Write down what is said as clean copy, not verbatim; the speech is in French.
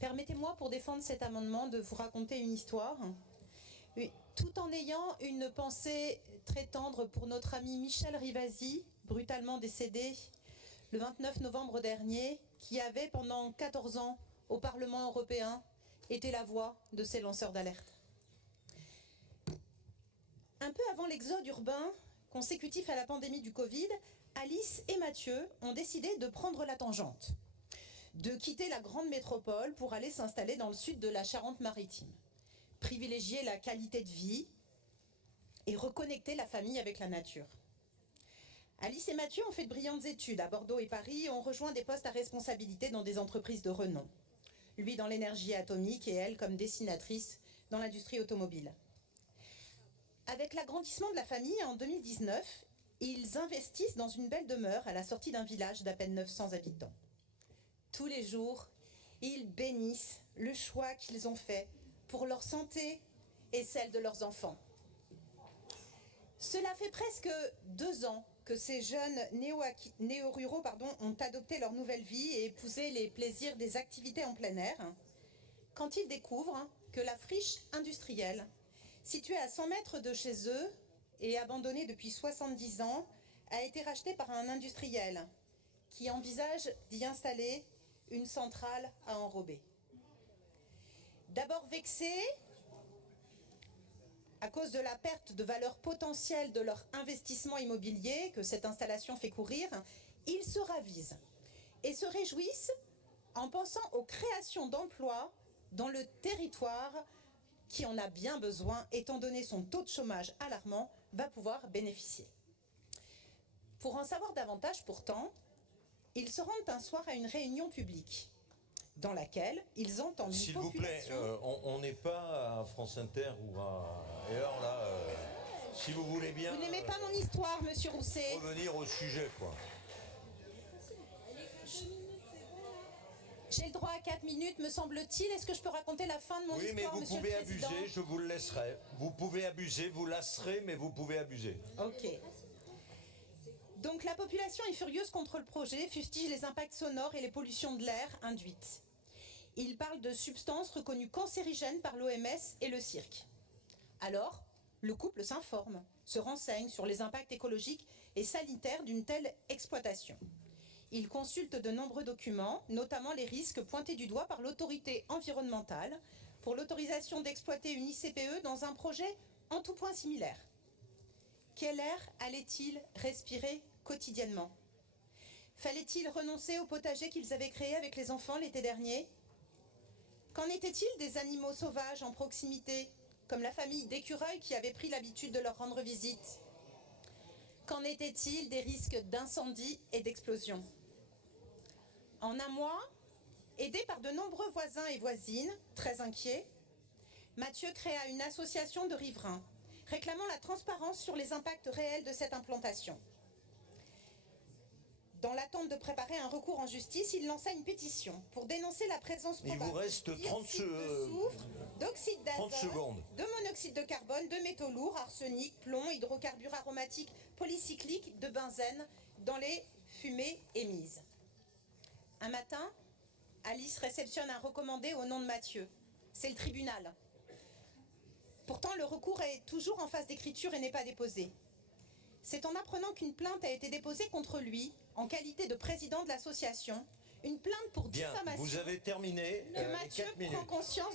Permettez-moi, pour défendre cet amendement, de vous raconter une histoire, tout en ayant une pensée très tendre pour notre ami Michel Rivasi, brutalement décédé le 29 novembre dernier, qui avait pendant 14 ans au Parlement européen été la voix de ces lanceurs d'alerte. Un peu avant l'exode urbain consécutif à la pandémie du Covid, Alice et Mathieu ont décidé de prendre la tangente, de quitter la grande métropole pour aller s'installer dans le sud de la Charente-Maritime, privilégier la qualité de vie et reconnecter la famille avec la nature. Alice et Mathieu ont fait de brillantes études à Bordeaux et Paris et ont rejoint des postes à responsabilité dans des entreprises de renom. Lui dans l'énergie atomique et elle comme dessinatrice dans l'industrie automobile. Avec l'agrandissement de la famille en 2019, ils investissent dans une belle demeure à la sortie d'un village d'à peine 900 habitants. Tous les jours, ils bénissent le choix qu'ils ont fait pour leur santé et celle de leurs enfants. Cela fait presque 2 ans que ces jeunes néo-ruraux ont adopté leur nouvelle vie et épousé les plaisirs des activités en plein air, quand ils découvrent que la friche industrielle, située à 100 mètres de chez eux et abandonnée depuis 70 ans, a été rachetée par un industriel qui envisage d'y installer une centrale à enrober. D'abord vexés à cause de la perte de valeur potentielle de leur investissement immobilier que cette installation fait courir, ils se ravisent et se réjouissent en pensant aux créations d'emplois dans le territoire qui en a bien besoin, étant donné son taux de chômage alarmant, va pouvoir bénéficier. Pour en savoir davantage pourtant, ils se rendent un soir à une réunion publique dans laquelle ils entendent une population... S'il vous plaît, on n'est pas à France Inter ou ailleurs là. Si vous voulez bien... Vous n'aimez pas mon histoire, monsieur Rousset. Revenir au sujet, quoi. J'ai le droit à 4 minutes, me semble-t-il. Est-ce que je peux raconter la fin de mon histoire, monsieur le président ? Oui, mais vous pouvez abuser, je vous le laisserai. Vous pouvez abuser, vous lasserez, mais vous pouvez abuser. Ok. Donc la population est furieuse contre le projet, fustige les impacts sonores et les pollutions de l'air induites. Il parle de substances reconnues cancérigènes par l'OMS et le cirque. Alors, le couple s'informe, se renseigne sur les impacts écologiques et sanitaires d'une telle exploitation. Il consulte de nombreux documents, notamment les risques pointés du doigt par l'autorité environnementale pour l'autorisation d'exploiter une ICPE dans un projet en tout point similaire. Quel air allait-il respirer quotidiennement ? Fallait-il renoncer au potager qu'ils avaient créé avec les enfants l'été dernier ? Qu'en était-il des animaux sauvages en proximité, comme la famille d'écureuils qui avait pris l'habitude de leur rendre visite ? Qu'en était-il des risques d'incendie et d'explosion ? En un mois, aidé par de nombreux voisins et voisines, très inquiets, Mathieu créa une association de riverains, réclamant la transparence sur les impacts réels de cette implantation. Dans l'attente de préparer un recours en justice, il lança une pétition pour dénoncer la présence probable Il vous reste de dioxyde de soufre, d'oxyde d'azote, de monoxyde de carbone, de métaux lourds, arsenic, plomb, hydrocarbures aromatiques polycycliques, de benzène dans les fumées émises. Un matin, Alice réceptionne un recommandé au nom de Mathieu. C'est le tribunal. Pourtant, le recours est toujours en phase d'écriture et n'est pas déposé. C'est en apprenant qu'une plainte a été déposée contre lui, en qualité de président de l'association, une plainte pour diffamation. Vous avez terminé. Que Mathieu prend conscience